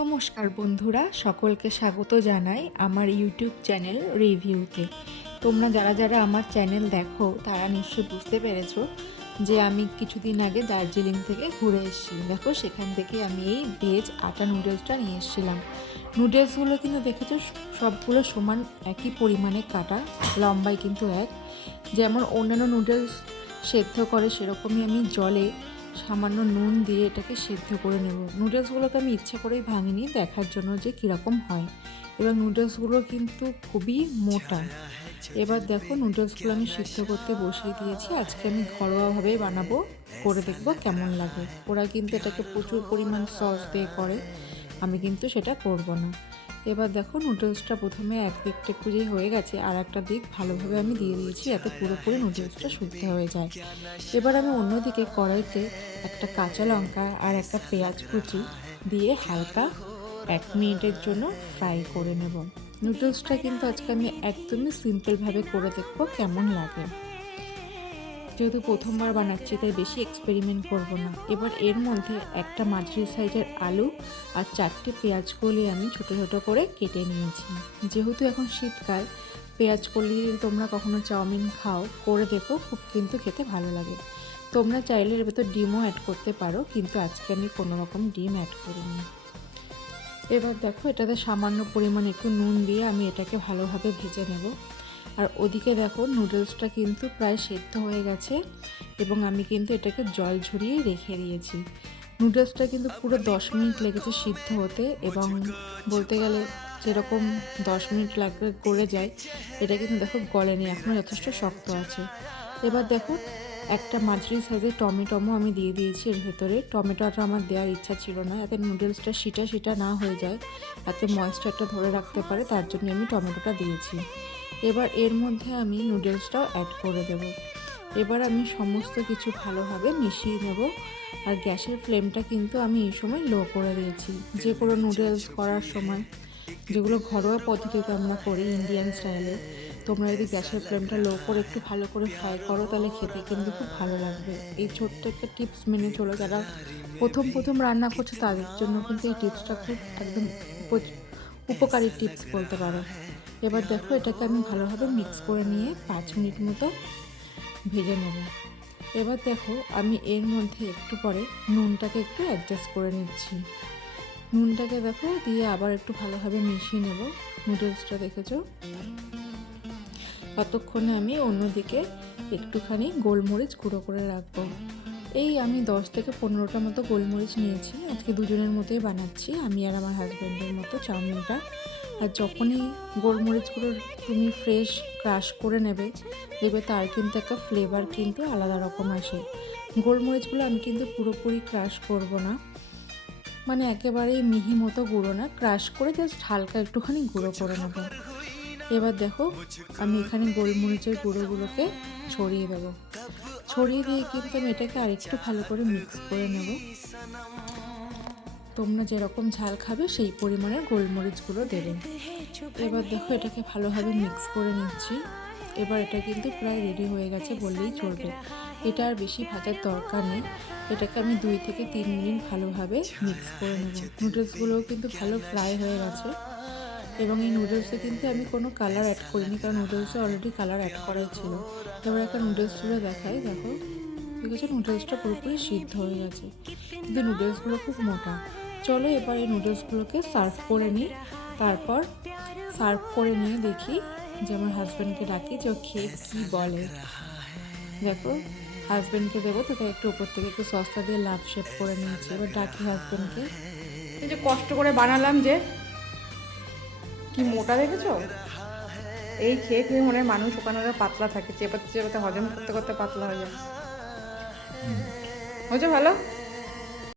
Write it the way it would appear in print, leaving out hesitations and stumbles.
নমস্কার বন্ধুরা, সকলকে স্বাগত জানাই আমার ইউটিউব চ্যানেল রিভিউতে। তোমরা যারা যারা আমার চ্যানেল দেখো তারা নিশ্চয়ই বুঝতে পেরেছো যে আমি কিছুদিন আগে দার্জিলিং থেকে ঘুরে এসেছি। দেখো, সেখান থেকে আমি এই ভেজ আটা নুডলসটা নিয়ে এসেছিলাম। নুডলসগুলো কিন্তু দেখেছো সবগুলো সমান একই পরিমাণে কাটা, লম্বায় কিন্তু এক। যেমন অন্যান্য নুডলস সেদ্ধ করে সেরকমই আমি জলে সামান্য নুন দিয়ে এটাকে সেদ্ধ করে নেব। নুডলসগুলোকে আমি ইচ্ছা করেই ভাঙিনি, দেখার জন্য যে কীরকম হয়। এবার নুডলসগুলো কিন্তু খুবই মোটা। এবার দেখো, নুডলসগুলো আমি সিদ্ধ করতে বসিয়ে দিয়েছি। আজকে আমি ঘরোয়াভাবেই বানাবো, করে দেখবো কেমন লাগে। ওরা কিন্তু এটাকে প্রচুর পরিমাণ সস দিয়ে করে, আমি কিন্তু সেটা করব না। এবার দেখো, নুডলসটা প্রথমে একদিকটা একটু যে হয়ে গেছে, আর একটা দিক ভালোভাবে আমি দিয়ে দিয়েছি যাতে পুরোপুরি নুডলসটা শুদ্ধ হয়ে যায়। এবার আমি অন্যদিকে কড়াইতে একটা কাঁচা লঙ্কা আর একটা পেঁয়াজ কুচি দিয়ে হালকা 1 মিনিটের জন্য ফ্রাই করে নেব। নুডলসটা কিন্তু আজকে আমি একদমই সিম্পলভাবে করে দেখব কেমন লাগে। যেহেতু প্রথমবার বানাচ্ছি তাই বেশি এক্সপেরিমেন্ট করব না। এবার এর মধ্যে একটা মাঝারি সাইজের আলু আর 4টে পেঁয়াজ কলি আমি ছোটো ছোটো করে কেটে নিয়েছি। যেহেতু এখন শীতকাল, পেঁয়াজ কলি তোমরা কখনো চাউমিন খাও, করে দেখো, খুব কিন্তু খেতে ভালো লাগে। তোমরা চাইলে এর ভেতর ডিমও অ্যাড করতে পারো, কিন্তু আজকে আমি কোনো রকম ডিম অ্যাড করিনি। এবার দেখো, এটাতে সামান্য পরিমাণে একটু নুন দিয়ে আমি এটাকে ভালোভাবে ভেজে নেব। আর ওদিকে দেখো, নুডলসটা কিন্তু প্রায় সেদ্ধ হয়ে গেছে এবং আমি কিন্তু এটাকে জল ঝরিয়ে রেখে দিয়েছি। নুডলসটা কিন্তু পুরো 10 মিনিট লেগেছে সিদ্ধ হতে, এবং বলতে গেলে যেরকম 10 মিনিট লাগবে গলে যায়, এটা কিন্তু দেখো গলেনি, এখনও যথেষ্ট শক্ত আছে। এবার দেখো, একটা মাঝারি সাইজের টমেটো আমি দিয়ে দিয়েছি এর ভেতরে। টমেটোটা আমার দেওয়ার ইচ্ছা ছিল না, যাতে নুডলসটা সিটা না হয়ে যায়, যাতে ময়েশ্চারটা ধরে রাখতে পারে, তার জন্য আমি টমেটোটা দিয়েছি। এবার এর মধ্যে আমি নুডলসটাও অ্যাড করে দেব। এবার আমি সমস্ত কিছু ভালোভাবে মিশিয়ে নেব। আর গ্যাসের ফ্লেমটা কিন্তু আমি এই সময় লো করে দিয়েছি। যে কোনো নুডলস করার সময়, যেগুলো ঘরোয়া পদ্ধতিতে আমরা করি ইন্ডিয়ান স্টাইলে, তোমরা যদি গ্যাসের ফ্লেমটা লো করে একটু ভালো করে ফ্রাই করো, তাহলে খেতে কিন্তু খুব ভালো লাগবে। এই ছোট্ট একটা টিপস মেনে চলো, যারা প্রথম রান্না করছে তাদের জন্য কিন্তু এই টিপসটা খুব একদম উপকারী টিপস বলতে পারো। এবার দেখো, এটাকে আমি ভালোভাবে মিক্স করে নিয়ে 5 মিনিট মতো ভেজে নেব। এবার দেখো, আমি এর মধ্যে একটু পরে নুনটাকে একটু অ্যাডজাস্ট করে নিচ্ছি। নুনটাকে দেখো দিয়ে আবার একটু ভালোভাবে মিশিয়ে নেব। নুডলসটা দেখেছো, ততক্ষণে আমি অন্যদিকে একটুখানি গোলমরিচ গুঁড়ো করে রাখবো। এই আমি 10 থেকে 15টা মতো গোলমরিচ নিয়েছি। আজকে দুজনের মতোই বানাচ্ছি, আমি আর আমার হাজব্যান্ডের মতো চাউমিনটা। আর যখনই গোলমরিচগুলো তুমি ফ্রেশ ক্রাশ করে নেবে, দেখবে তার কিন্তু একটা ফ্লেভার কিন্তু আলাদা রকম আসে। গোলমরিচগুলো আমি কিন্তু পুরোপুরি ক্রাশ করব না, মানে একেবারেই মিহি মতো গুঁড়ো না, ক্রাশ করে জাস্ট হালকা একটুখানি গুঁড়ো করে নেব। এবার দেখো, আমি এখানে গোলমরিচের গুঁড়োগুলোকে ছড়িয়ে দেবো। ছড়িয়ে দিয়ে কিন্তু আমি এটাকে আরেকটু ভালো করে মিক্স করে নেব। তোমরা যেরকম ঝাল খাবে সেই পরিমাণের গোলমরিচগুলো দেবে। এবার দেখো, এটাকে ভালোভাবে মিক্স করে নিচ্ছি। এবার এটা কিন্তু প্রায় রেডি হয়ে গেছে বললেই চলবে। এটা আর বেশি ভাজার দরকার নেই। এটাকে আমি 2 থেকে 3 মিনিট ভালোভাবে মিক্স করে নেব। নুডলসগুলোও কিন্তু ভালো ফ্রাই হয়ে গেছে, এবং এই নুডলসে কিন্তু আমি কোনো কালার অ্যাড করিনি, কারণ নুডলসে অলরেডি কালার অ্যাড করাই ছিল। এবার একটা নুডলস তুলে দেখাই, দেখো ঠিক আছে, নুডলসটা পুরোপুরি সিদ্ধ হয়ে গেছে, কিন্তু নুডলসগুলো খুব মোটা। চলো এবার এই নুডলসগুলোকে সার্ভ করে নিই। তারপর সার্ভ করে নিয়ে দেখি যে আমার হাজব্যান্ডকে ডাকি যে ও খেয়ে কী বলে। দেখো, হাজব্যান্ডকে দেবো তো, তাই একটু উপর থেকে একটু সসটা দিয়ে লাভ শেপ করে নিয়েছি। এবার ডাকি হাজব্যান্ডকে। এই যে কষ্ট করে বানালাম, যে কি মোটা দেখেছো, এই খেয়ে খেয়ে মনে হয় মানুষ ওখানে পাতলা থাকে, চেপাতে চেপাতে হজম করতে করতে পাতলা হয়ে যায়। হয়েছে ভালো।